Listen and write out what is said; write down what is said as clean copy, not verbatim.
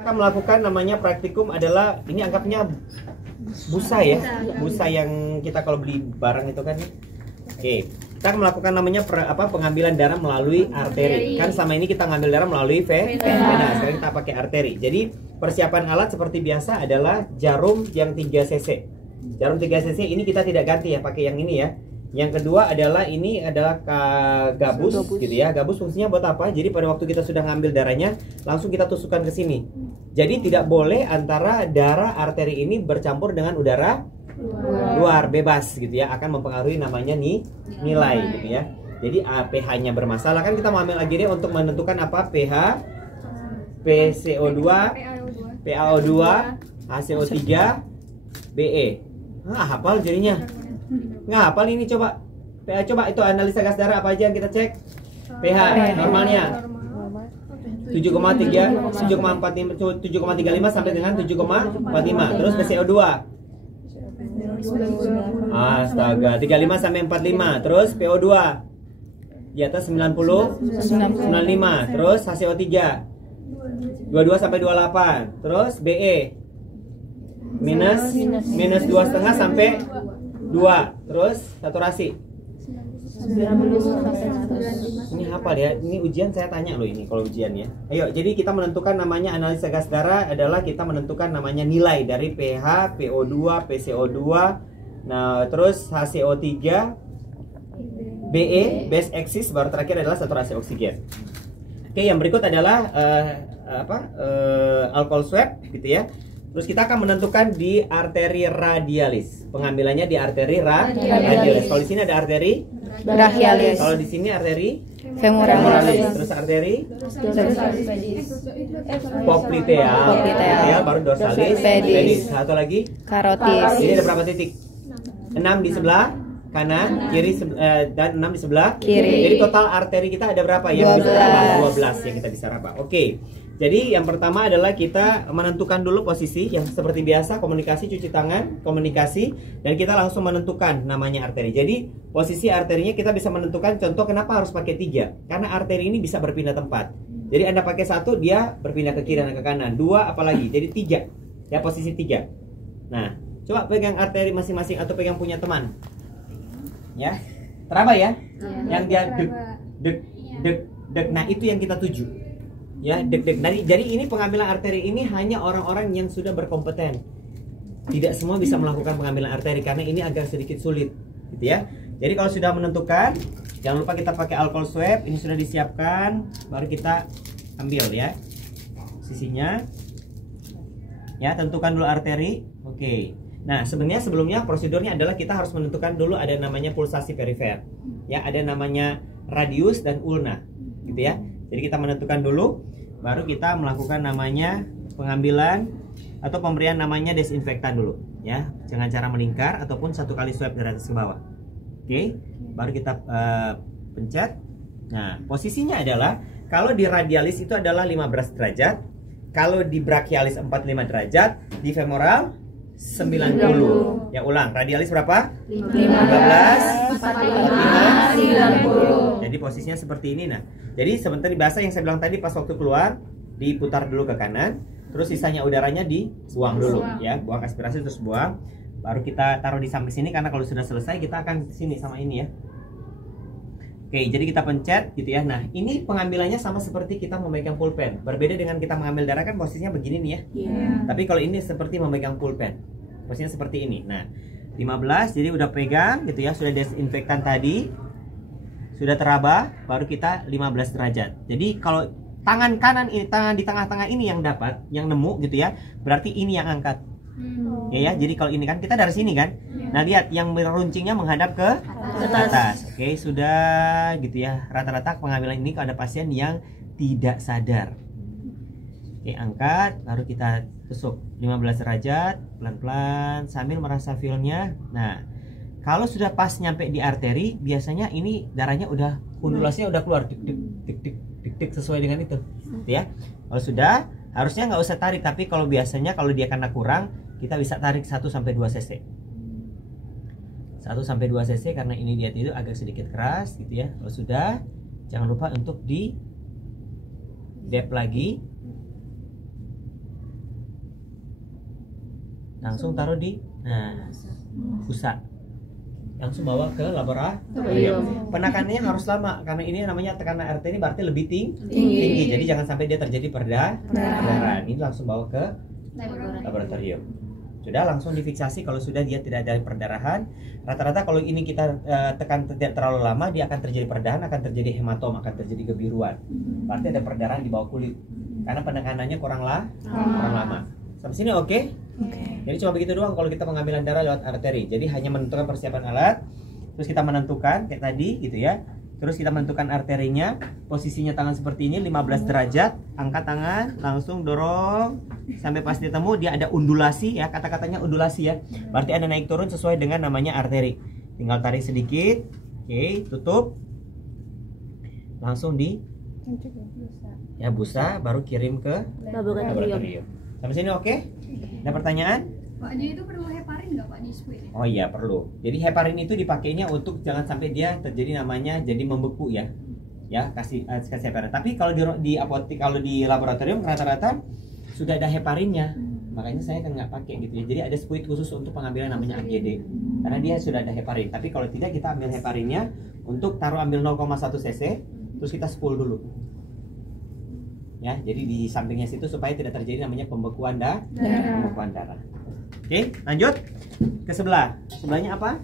Kita melakukan namanya praktikum adalah ini anggapnya busa ya, busa yang kita kalau beli barang itu kan. Oke, kita akan melakukan namanya pengambilan darah melalui arteri. Kan sama ini kita ngambil darah melalui vena. Sekarang kita pakai arteri. Jadi persiapan alat seperti biasa adalah jarum yang 3 cc. Jarum 3 cc ini kita tidak ganti ya, pakai yang ini ya. Yang kedua adalah ini adalah gabus gitu ya. Gabus fungsinya buat apa? Jadi pada waktu kita sudah ngambil darahnya, langsung kita tusukkan ke sini. Jadi tidak boleh antara darah arteri ini bercampur dengan udara luar bebas gitu ya, akan mempengaruhi namanya nilai gitu ya. Jadi pH-nya bermasalah. Kan kita mau ambil lagi deh untuk menentukan apa pH, PCO2, PaO2, HCO3, Be. Hafal jadinya. Nggak hafal ini coba. pH coba itu analisa gas darah apa aja yang kita cek? pH normalnya 7,35 sampai dengan 7,45. Terus PCO2 astaga 35 sampai 45. Terus PO2 di atas 95. Terus HCO3 22 sampai 28. Terus Be minus 2,5 sampai 2. Terus saturasi ini apa ya? Ini ujian saya tanya loh ini kalau ujian ya. Ayo, jadi kita menentukan namanya analisa gas darah adalah kita menentukan namanya nilai dari pH, PO2, PCO2, nah terus HCO3, Be, base axis, baru terakhir adalah saturasi oksigen. Oke, yang berikut adalah alcohol swab gitu ya. Terus kita akan menentukan di arteri radialis. Pengambilannya di arteri radialis. Kalau di sini ada arteri brachialis. Kalau di sini arteri femoralis. Terus arteri popliteal. Ya, baru dorsalis, pedis. Satu lagi Karotis. ini ada berapa titik? 6 di sebelah kanan, kiri dan 6 di sebelah kiri. Jadi total arteri kita ada berapa? Yang 12 yang kita bisa raba. Oke. Jadi yang pertama adalah kita menentukan dulu posisi yang seperti biasa, komunikasi, cuci tangan, komunikasi, dan kita langsung menentukan namanya arteri. Jadi posisi arterinya kita bisa menentukan, contoh kenapa harus pakai 3? Karena arteri ini bisa berpindah tempat. Jadi Anda pakai 1, dia berpindah ke kiri dan ke kanan. 2 apalagi, jadi 3. Ya, posisi 3. Nah, coba pegang arteri masing-masing atau pegang punya teman. Ya, teraba ya? Yang dia deg. Nah, itu yang kita tuju. Ya, deg-deg. Jadi ini pengambilan arteri ini hanya orang-orang yang sudah berkompeten. Tidak semua bisa melakukan pengambilan arteri karena ini agak sedikit sulit, gitu ya. Jadi kalau sudah menentukan, jangan lupa kita pakai alcohol swab. Ini sudah disiapkan, baru kita ambil ya sisinya. Ya, tentukan dulu arteri. Oke. Nah, sebenarnya sebelumnya prosedurnya adalah kita harus menentukan dulu ada namanya pulsasi perifer. Ya, ada namanya radius dan ulna, gitu ya. Jadi kita menentukan dulu, baru kita melakukan namanya pengambilan atau pemberian namanya desinfektan dulu, ya. Dengan cara melingkar ataupun 1 kali swab dari atas ke bawah. Oke, baru kita pencet. Nah, posisinya adalah kalau di radialis itu adalah 15 derajat, kalau di brachialis 45 derajat, di femoral 90. Ya, ulang. Radialis berapa? 15, 45, 90. Jadi posisinya seperti ini. Nah, jadi sebentar bahasa yang saya bilang tadi, pas waktu keluar diputar dulu ke kanan, terus sisanya udaranya dibuang dulu ya, buang aspirasi terus buang. Baru kita taruh di samping sini karena kalau sudah selesai kita akan sini sama ini ya. Oke, jadi kita pencet gitu ya. Nah, ini pengambilannya sama seperti kita memegang pulpen. Berbeda dengan kita mengambil darah kan posisinya begini nih ya. Tapi kalau ini seperti memegang pulpen. Posisinya seperti ini. Nah, 15 jadi udah pegang gitu ya, sudah desinfektan tadi. Sudah teraba, baru kita 15 derajat. Jadi kalau tangan kanan ini, tangan di tengah-tengah ini yang dapat, yang nemu gitu ya, berarti ini yang angkat. Ya, jadi kalau ini kan kita dari sini kan. Nah, lihat yang meruncingnya menghadap ke atas. Oke, sudah gitu ya. Rata-rata pengambilan ini kalau ada pasien yang tidak sadar. Oke, angkat, baru kita tusuk 15 derajat, pelan-pelan sambil merasa feel-nya. Nah, kalau sudah pas nyampe di arteri, biasanya ini darahnya udah undulasinya udah keluar dik sesuai dengan itu. Ya. Kalau sudah, harusnya nggak usah tarik, tapi kalau biasanya kalau dia karena kurang, kita bisa tarik 1 sampai 2 cc. 1 sampai 2 cc karena ini dia itu agak sedikit keras gitu ya. Kalau sudah, jangan lupa untuk di dep lagi. langsung taruh di busa, langsung bawa ke laboratorium. Penekanannya harus lama karena ini namanya tekanan arteri berarti lebih tinggi. Jadi jangan sampai dia terjadi perdarahan. Ini langsung bawa ke laboratorium. Sudah langsung difiksasi kalau sudah dia tidak ada perdarahan. Rata-rata kalau ini kita tekan tidak terlalu lama, dia akan terjadi perdarahan, akan terjadi hematom, akan terjadi kebiruan. Berarti ada perdarahan di bawah kulit karena penekanannya kurang lama. Sampai sini oke? Jadi cuma begitu doang kalau kita pengambilan darah lewat arteri. Jadi hanya menentukan persiapan alat, terus kita menentukan kayak tadi gitu ya. Terus kita menentukan arterinya, posisinya tangan seperti ini 15 derajat, angkat tangan, langsung dorong sampai pas ditemu dia ada undulasi ya, kata-katanya undulasi ya. Berarti ada naik turun sesuai dengan namanya arteri. Tinggal tarik sedikit. Oke, tutup. Langsung di busa baru kirim ke laboratorium. Sampai sini oke? Ada pertanyaan? Pak, dia itu perlu heparin nggak Pak di squid? Oh iya perlu. Jadi heparin itu dipakainya untuk jangan sampai dia terjadi namanya jadi membeku ya. Ya kasih heparin. Tapi kalau di apotek, kalau di laboratorium rata-rata sudah ada heparinnya. Makanya saya kan nggak pakai gitu ya. Jadi ada squid khusus untuk pengambilan namanya AGD. Karena dia sudah ada heparin. Tapi kalau tidak kita ambil heparinnya untuk ambil 0,1 cc, terus kita spool dulu. Ya, jadi di sampingnya situ supaya tidak terjadi namanya pembekuan darah. Oke, lanjut ke sebelah. Sebelahnya apa?